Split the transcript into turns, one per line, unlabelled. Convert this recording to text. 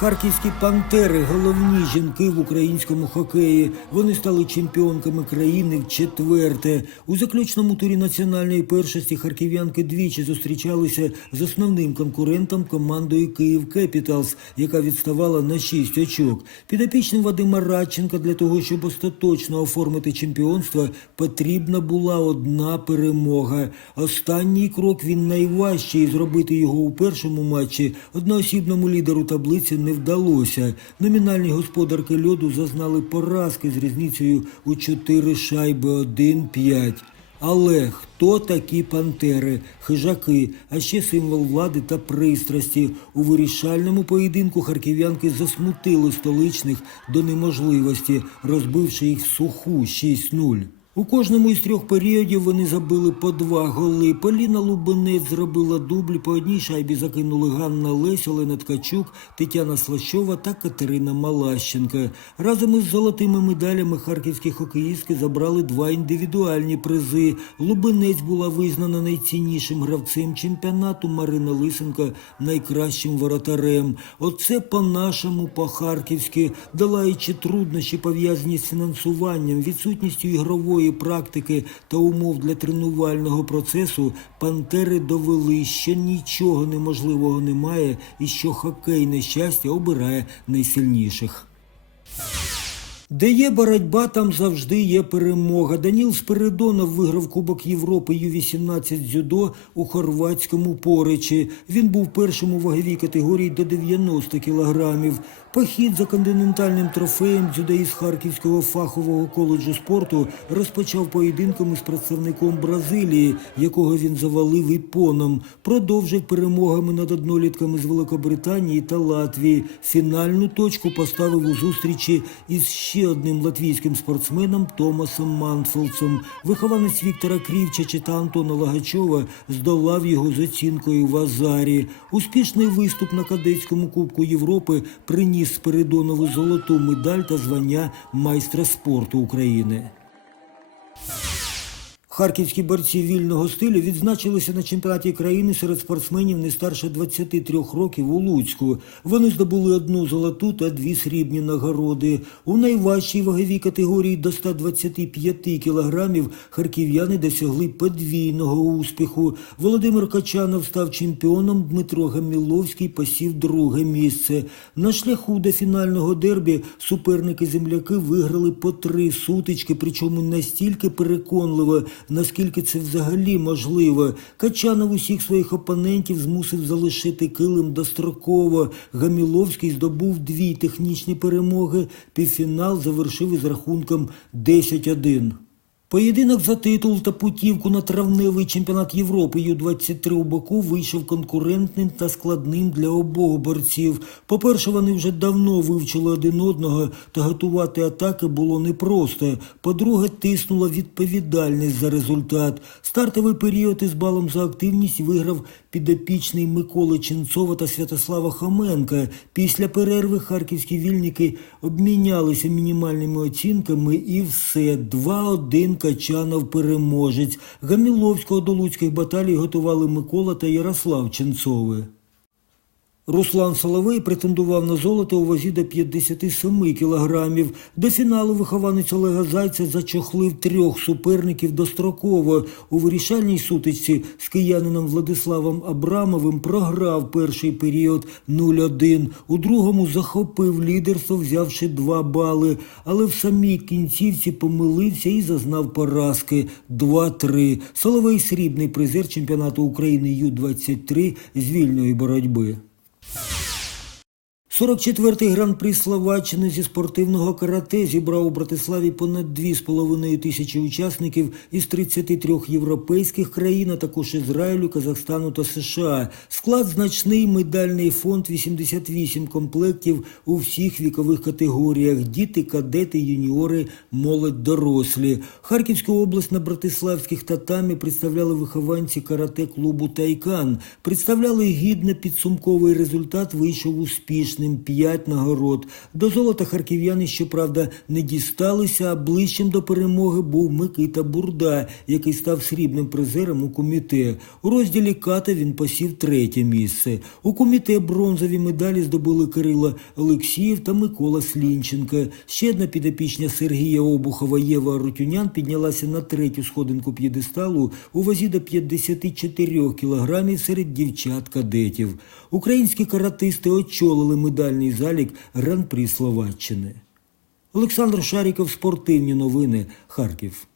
Харківські пантери головні жінки в українському хокеї. Вони стали чемпіонками країни в четверте. У заключному турі національної першості харків'янки двічі зустрічалися з основним конкурентом командою Київ Кепіталс, яка відставала на 6 очок. Підопічним Вадима Радченка для того, щоб остаточно оформити чемпіонство, потрібна була одна перемога. Останній крок він найважчий. Зробити його у першому матчі одноосібному лідеру таблиці не вдалося. Номінальні господарки льоду зазнали поразки з різницею у 4 шайби 1-5. Але хто такі пантери, хижаки, а ще символ влади та пристрасті у вирішальному поєдинку харків'янки засмутили столичних до неможливості, розбивши їх суху 6-0. У кожному із трьох періодів вони забили по два голи. Поліна Лубенець зробила дубль, по одній шайбі закинули Ганна Лесь, Олена Ткачук, Тетяна Слащова та Катерина Малащенка. Разом із золотими медалями харківські хокеїстки забрали два індивідуальні призи. Лубенець була визнана найціннішим гравцем чемпіонату, Марина Лисенко найкращим воротарем. Оце по-нашому, по-харківськи, долаючи труднощі, пов'язані з фінансуванням, відсутністю ігрової практики та умов для тренувального процесу, пантери довели, що нічого неможливого немає і що хокейне щастя обирає найсильніших. Де є боротьба, там завжди є перемога. Даніл Спиридонов виграв Кубок Європи Ю-18 дзюдо у хорватському поричі. Він був першим у ваговій категорії до 90 кілограмів. Похід за континентальним трофеєм дзюдоїст Харківського фахового коледжу спорту розпочав поєдинком із представником Бразилії, якого він завалив іпоном. Продовжив перемогами над однолітками з Великобританії та Латвії. Фінальну точку поставив у зустрічі із ще одним латвійським спортсменом Томасом Манфолцем. Вихованець Віктора Крівчача та Антона Лагачова здолав його з оцінкою в Азарі. Успішний виступ на кадетському Кубку Європи приніс Спиридонову золоту медаль та звання майстра спорту України. Харківські борці вільного стилю відзначилися на чемпіонаті країни серед спортсменів не старше 23 років у Луцьку. Вони здобули одну золоту та дві срібні нагороди. У найважчій ваговій категорії до 125 кілограмів харків'яни досягли подвійного успіху. Володимир Качанов став чемпіоном, Дмитро Гаміловський посів друге місце. На шляху до фінального дербі суперники-земляки виграли по три сутички, причому настільки переконливо, наскільки це взагалі можливо. Качанов усіх своїх опонентів змусив залишити килим достроково. Гаміловський здобув дві технічні перемоги. Півфінал завершив із рахунком 10-1. Поєдинок за титул та путівку на травневий чемпіонат Європи Ю-23 у Баку вийшов конкурентним та складним для обох борців. По-перше, вони вже давно вивчили один одного, та готувати атаки було непросто. По-друге, тиснула відповідальність за результат. Стартовий період із балом за активність виграв підопічний Миколи Ченцова та Святослава Хоменка. Після перерви харківські вільники обмінялися мінімальними оцінками і все. 2-1 Качанов переможець. Гаміловського до луцьких баталій готували Микола та Ярослав Ченцови. Руслан Соловей претендував на золото у вазі до 57 кілограмів. До фіналу вихованець Олега Зайця зачохлив трьох суперників достроково. У вирішальній сутичці з киянином Владиславом Абрамовим програв перший період 0-1. У другому захопив лідерство, взявши два бали. Але в самій кінцівці помилився і зазнав поразки 2-3. Соловей срібний призер чемпіонату України Ю-23 з вільної боротьби. 44-й гран-при Словаччини зі спортивного карате зібрав у Братиславі понад 2,5 тисячі учасників із 33 європейських країн, а також Ізраїлю, Казахстану та США. Склад значний медальний фонд 88 комплектів у всіх вікових категоріях: діти, кадети, юніори, молодь, дорослі. Харківську область на братиславських татамі представляли вихованці карате клубу Тайкан. Представляли гідно підсумковий результат, вийшов успішним. Призначенням 5 нагород. До золота харків'яни, щоправда, не дісталися, а ближчим до перемоги був Микита Бурда, який став срібним призером у коміте. У розділі ката він посів третє місце. У коміте бронзові медалі здобули Кирило Олексіїв та Микола Слінченка. Ще одна підопічня Сергія Обухова Єва Рутюнян піднялася на третю сходинку п'єдесталу у вазі до 54 кілограмів серед дівчат-кадетів. Українські каратисти очолили медальний залік Гран-прі Словаччини. Олександр Шаріков, спортивні новини, Харків.